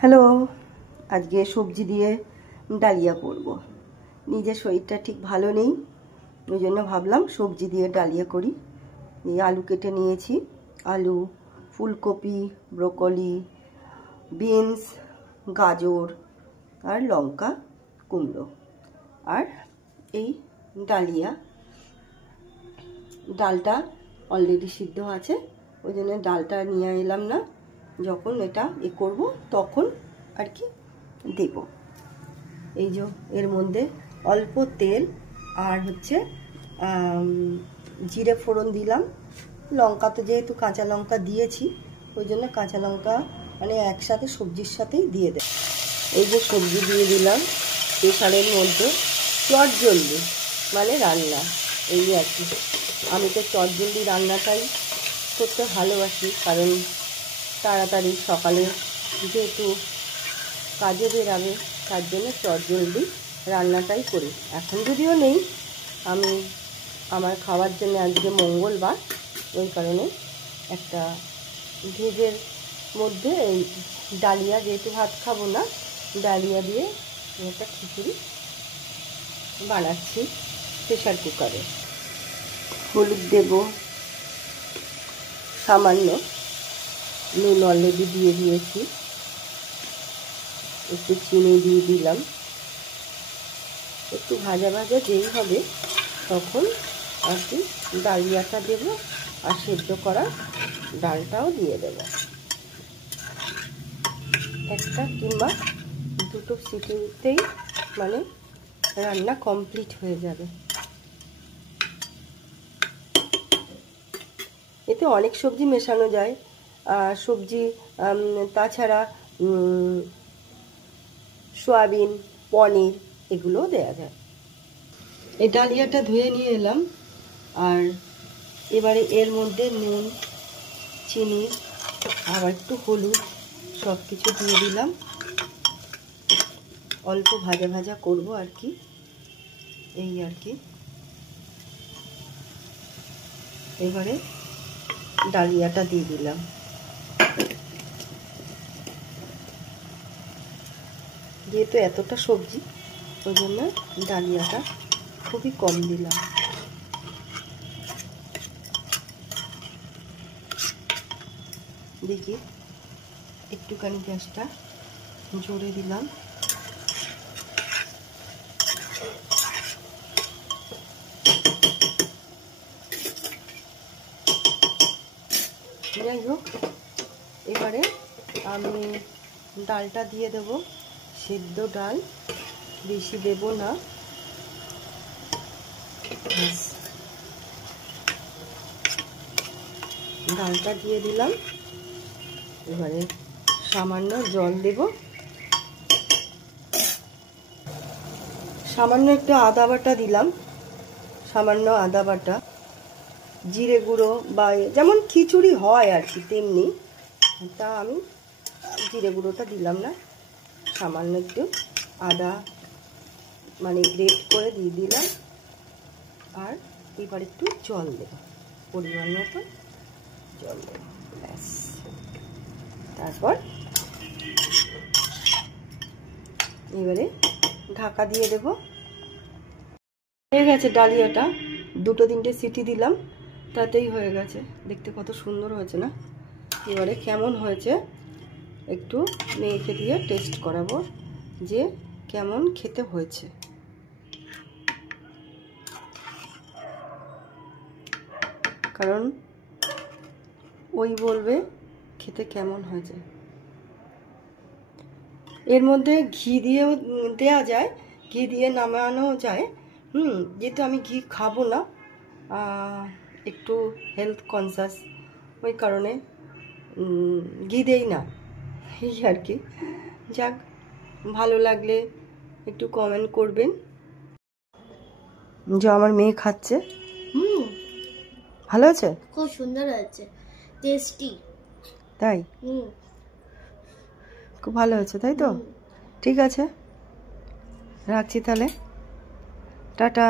Hello, আজকে সবজি দিয়ে ডালিয়া করব। নিজের শরীরটা ঠিক ভালো নেই, ওই জন্য ভাবলাম সবজি দিয়ে ডালিয়া করি। এই আলু কেটে নিয়েছি, আলু, ফুলকপি, ব্রোকলি, বিনস, গাজর আর লঙ্কা, কুমড়ো আর এই ডালিয়া। ডালটা অলরেডি সিদ্ধ আছে, ওই জন্য ডালটা নিয়ে এলাম না, যখন এটা করব তখন আর কি দেব। এই যে এর মধ্যে অল্প তেল আর হচ্ছে জিরে ফোড়ন দিলাম। লঙ্কা তো যেহেতু কাঁচা লঙ্কা দিয়েছি, ওই জন্য কাঁচা লঙ্কা মানে একসাথে সবজির সাথেই দিয়ে দেব। এই যে সবজি দিয়ে দিলাম প্রেসারের মধ্যে, চটজলদি মানে রান্না এই আর কি। আমি তো চটজলদি রান্নাটাই করতে ভালোবাসি, কারণ তাড়াতাড়ি সকালে যেহেতু কাজে বেরাবে, তার জন্য চটজলদি রান্নাটাই করি। এখন যদিও নেই, আমি আমার খাওয়ার জন্য আজকে মঙ্গলবার, ওই কারণে একটা ভেজের মধ্যে এই ডালিয়া, যেহেতু ভাত খাবো না, ডালিয়া দিয়ে একটা খিচুড়ি বানাচ্ছি প্রেসার কুকারে। হলুদ দেব সামান্য, নুন অলরেডি দিয়ে দিয়েছি, একটু চিনি দিয়ে দিলাম। একটু ভাজা ভাজা যেই হবে তখন আর কি ডালিয়াটা দেব, আর সেদ্ধ করা ডালটাও দিয়ে দেব। একটা কিংবা দুটো সিটিতেই মানে রান্না কমপ্লিট হয়ে যাবে। এতে অনেক সবজি মেশানো যায়, সবজি তাছাড়া সয়াবিন, পনির এগুলোও দেওয়া যায়। এই ডালিয়াটা ধুয়ে নিয়ে এলাম, আর এবারে এর মধ্যে নুন, চিনি, আবার একটু হলুদ সব কিছু দিয়ে দিলাম। অল্প ভাজা ভাজা করব আর কি, এই আর কি। এবারে ডালিয়াটা দিয়ে দিলাম। যেহেতু এতটা সবজি, ওই জন্য ডালিয়াটা খুবই কম দিলাম। দেখি একটুখানি গ্যাসটা জোরে দিলাম। যাই হোক, এবারে আমি ডালটা দিয়ে দেব, সেদ্ধ ডাল, বেশি দেব না। ডালটা দিয়ে দিলাম, এবারে সামান্য জল দেব, সামান্য একটু আদা বাটা দিলাম, সামান্য আদা বাটা, জিরে গুঁড়ো বা যেমন খিচুড়ি হয় আর কি তেমনি, তা আমি জিরে গুঁড়োটা দিলাম না, সামান্য একটু আদা মানে গ্রেট করে দিয়ে দিলাম। আর এবার একটু জল দেব, পরিমাণ মতো জল দেব, ব্যাস। তারপর এবারে ঢাকা দিয়ে দেব। হয়ে গেছে ডালিয়াটা, দুটো তিনটে সিটি দিলাম, তাতেই হয়ে গেছে। দেখতে কত সুন্দর হয়েছে না? এবারে কেমন হয়েছে একটু মেয়েকে দিয়ে টেস্ট করাবো যে কেমন খেতে হয়েছে। কারণ ওই বলবে খেতে কেমন হয়েছে। এর মধ্যে ঘি দিয়েও দেওয়া যায়, ঘি দিয়ে নামানো যায়। যেহেতু আমি ঘি খাবো না, একটু হেলথ কনসাস, ওই কারণে ঘি দেই না, এই আর কি। যাক, ভালো লাগলে একটু কমেন্ট করবেন। যে আমার মেয়ে খাচ্ছে, ভালো আছে, খুব সুন্দর হয়েছে, টেস্টি। তাই? খুব ভালো হয়েছে, তাই তো? ঠিক আছে, রাখছি তাহলে, টাটা।